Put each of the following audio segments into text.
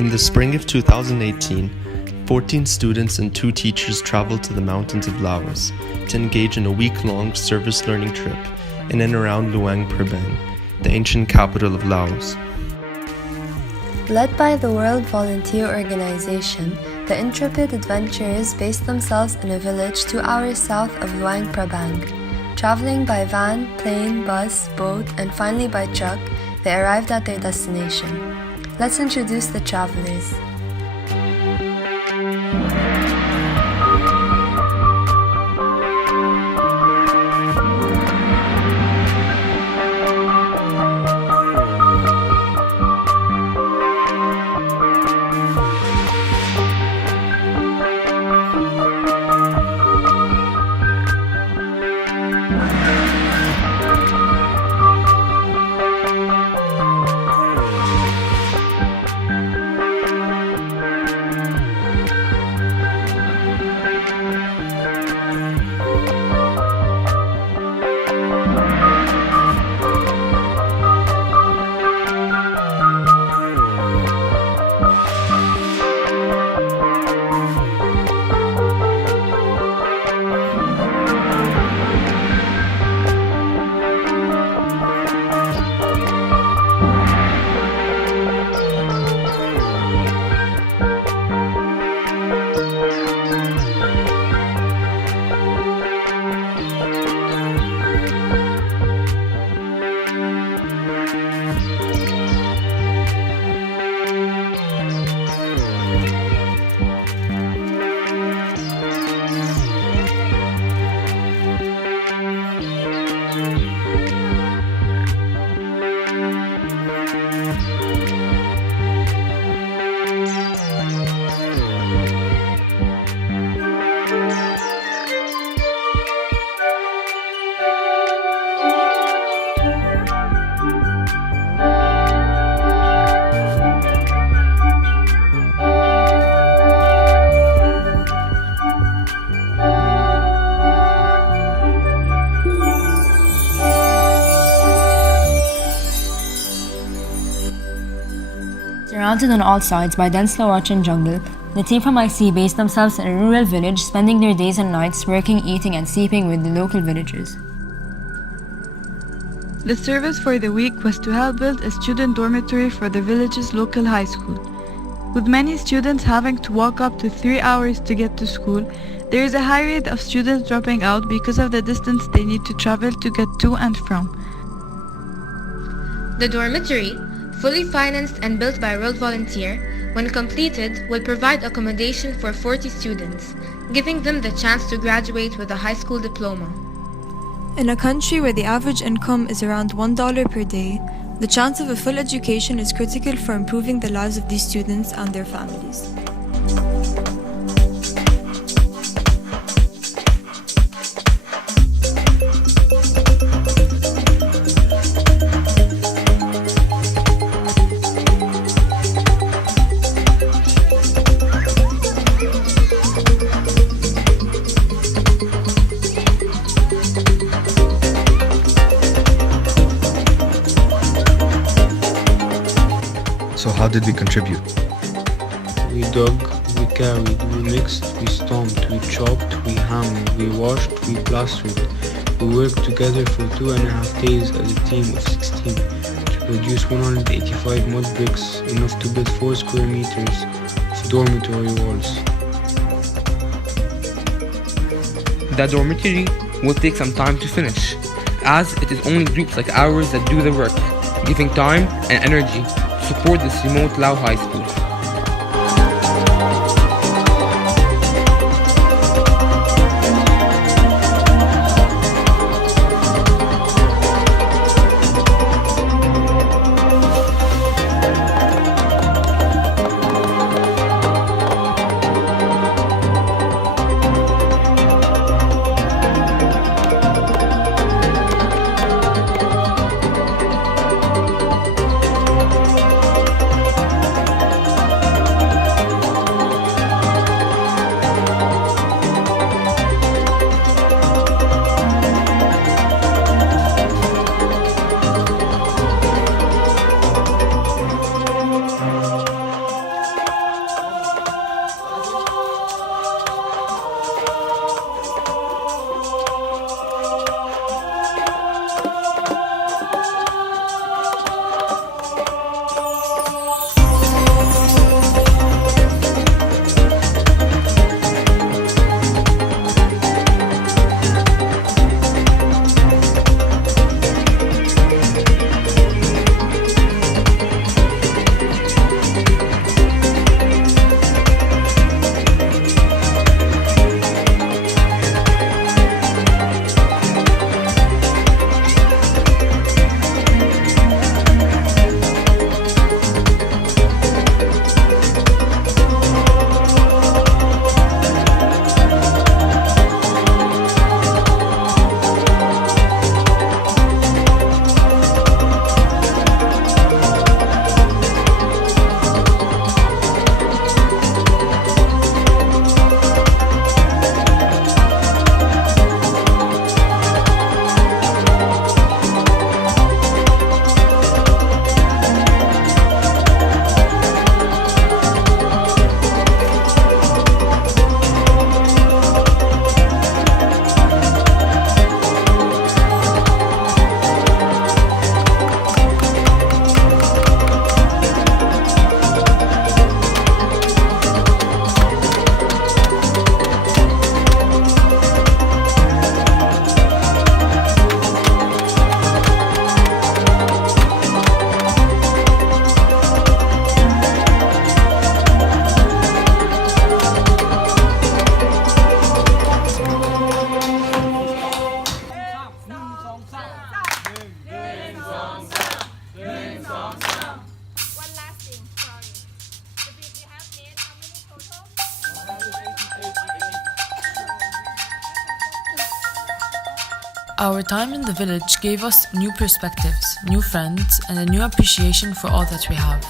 In the spring of 2018, 14 students and 2 teachers traveled to the mountains of Laos to engage in a week-long service learning trip in and around Luang Prabang, the ancient capital of Laos. Led by the World Volunteer Organization, the intrepid adventurers based themselves in a village 2 hours south of Luang Prabang. Traveling by van, plane, bus, boat, and finally by truck, they arrived at their destination. Let's introduce the travelers. Surrounded on all sides by dense Laotian jungle, the team from IC based themselves in a rural village, spending their days and nights working, eating, and sleeping with the local villagers. The service for the week was to help build a student dormitory for the village's local high school. With many students having to walk up to 3 hours to get to school, there is a high rate of students dropping out because of the distance they need to travel to get to and from. The dormitory, fully financed and built by World Volunteer, when completed, will provide accommodation for 40 students, giving them the chance to graduate with a high school diploma. In a country where the average income is around $1 per day, the chance of a full education is critical for improving the lives of these students and their families. So how did we contribute? We dug, we carried, we mixed, we stomped, we chopped, we hammered, we washed, we plastered. We worked together for 2.5 days as a team of 16 to produce 185 mud bricks, enough to build 4 square meters of dormitory walls. The dormitory will take some time to finish, as it is only groups like ours that do the work, giving time and energy to support this remote Lao high school. Our time in the village gave us new perspectives, new friends, and a new appreciation for all that we have.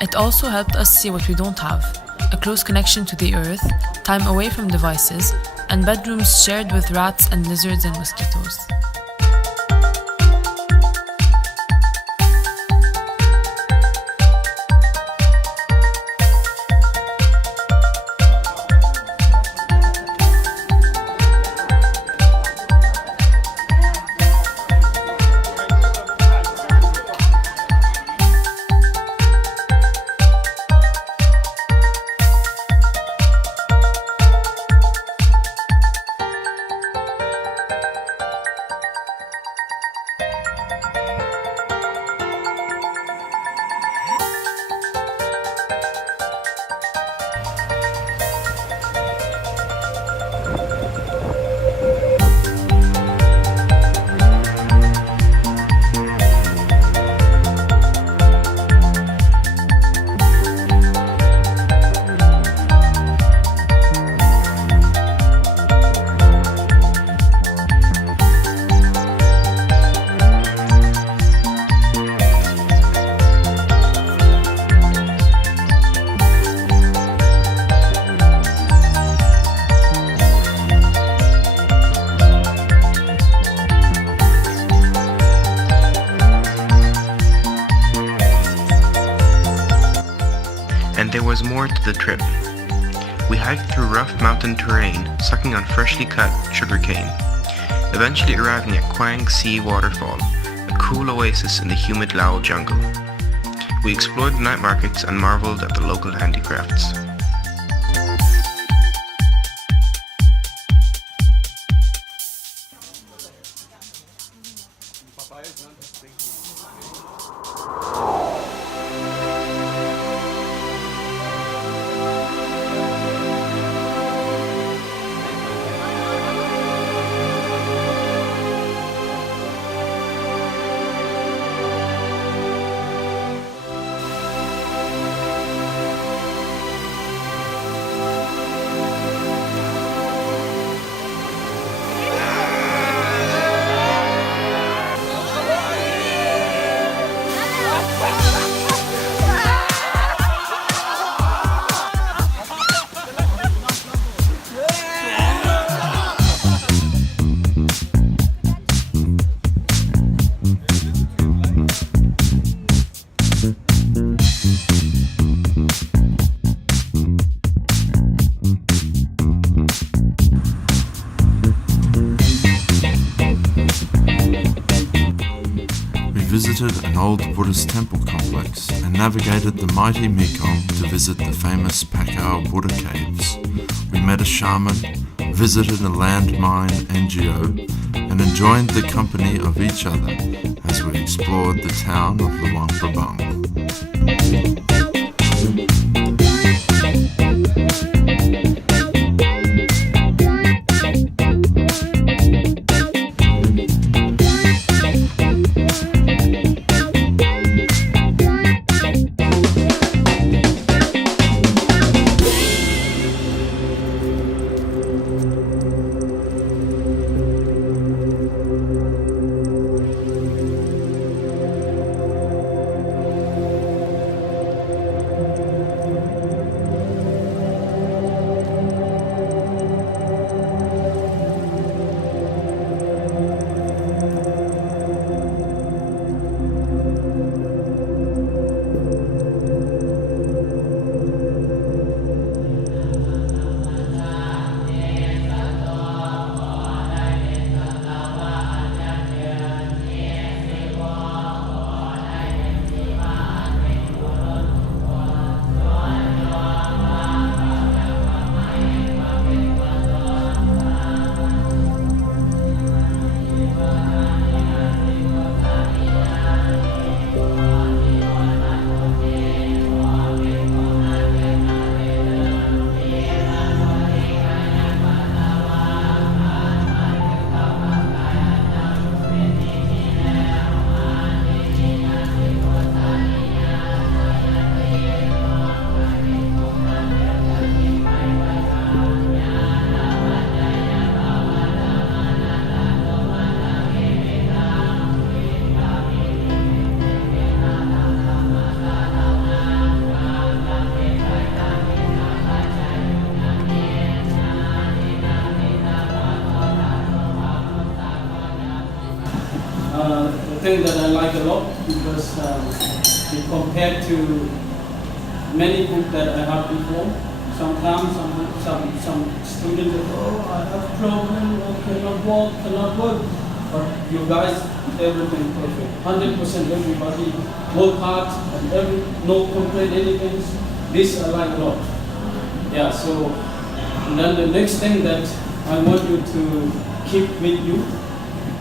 It also helped us see what we don't have: a close connection to the earth, time away from devices, and bedrooms shared with rats and lizards and mosquitoes. And there was more to the trip. We hiked through rough mountain terrain, sucking on freshly cut sugarcane, eventually arriving at Quang Sea Waterfall, a cool oasis in the humid Lao jungle. We explored the night markets and marveled at the local handicrafts. Visited an old Buddhist temple complex and navigated the mighty Mekong to visit the famous Pakao Buddha caves. We met a shaman, visited a landmine NGO, and enjoyed the company of each other as we explored the town of Luang Prabang. compared to many books that I have before. Sometimes some students say, oh, I have problem, I cannot work. But you guys, everything perfect. 100% everybody work hard and no complaint, anything. This I like a lot. Yeah, so and then the next thing that I want you to keep with you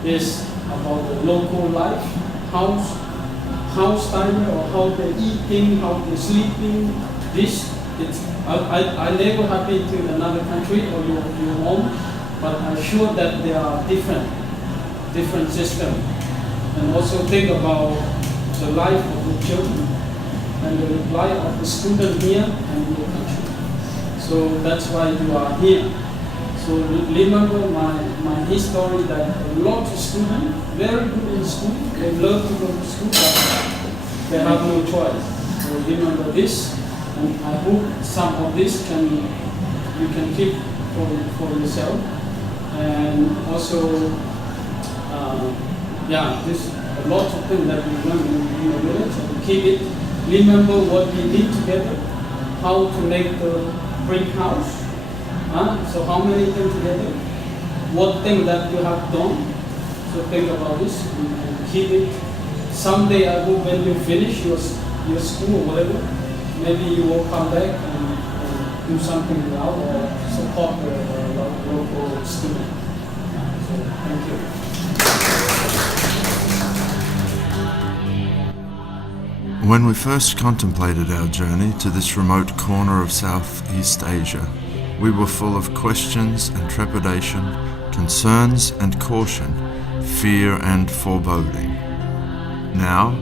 is about the local life, house style, or how they're eating, how they're sleeping. I never have been to another country or your home, but I'm sure that there are different systems. And also think about the life of the children and the life of the student here and your country. So that's why you are here. So remember my history that a lot of students, very good in school, they love to go to school, but they have no choice. So remember this, and I hope some of this you can keep for yourself. And also, there's a lot of things that we learn in the village, and keep it. Remember what we did together, how to make the brick house. So how many things together? What thing that you have done? So think about this and keep it. Someday I hope when you finish your school or whatever, maybe you will come back and do something now or support the local student. So thank you. When we first contemplated our journey to this remote corner of Southeast Asia, we were full of questions and trepidation, concerns and caution, fear and foreboding. Now,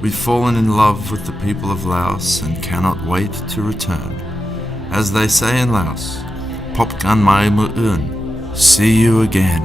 we've fallen in love with the people of Laos and cannot wait to return. As they say in Laos, Pop kan mai mu un, see you again.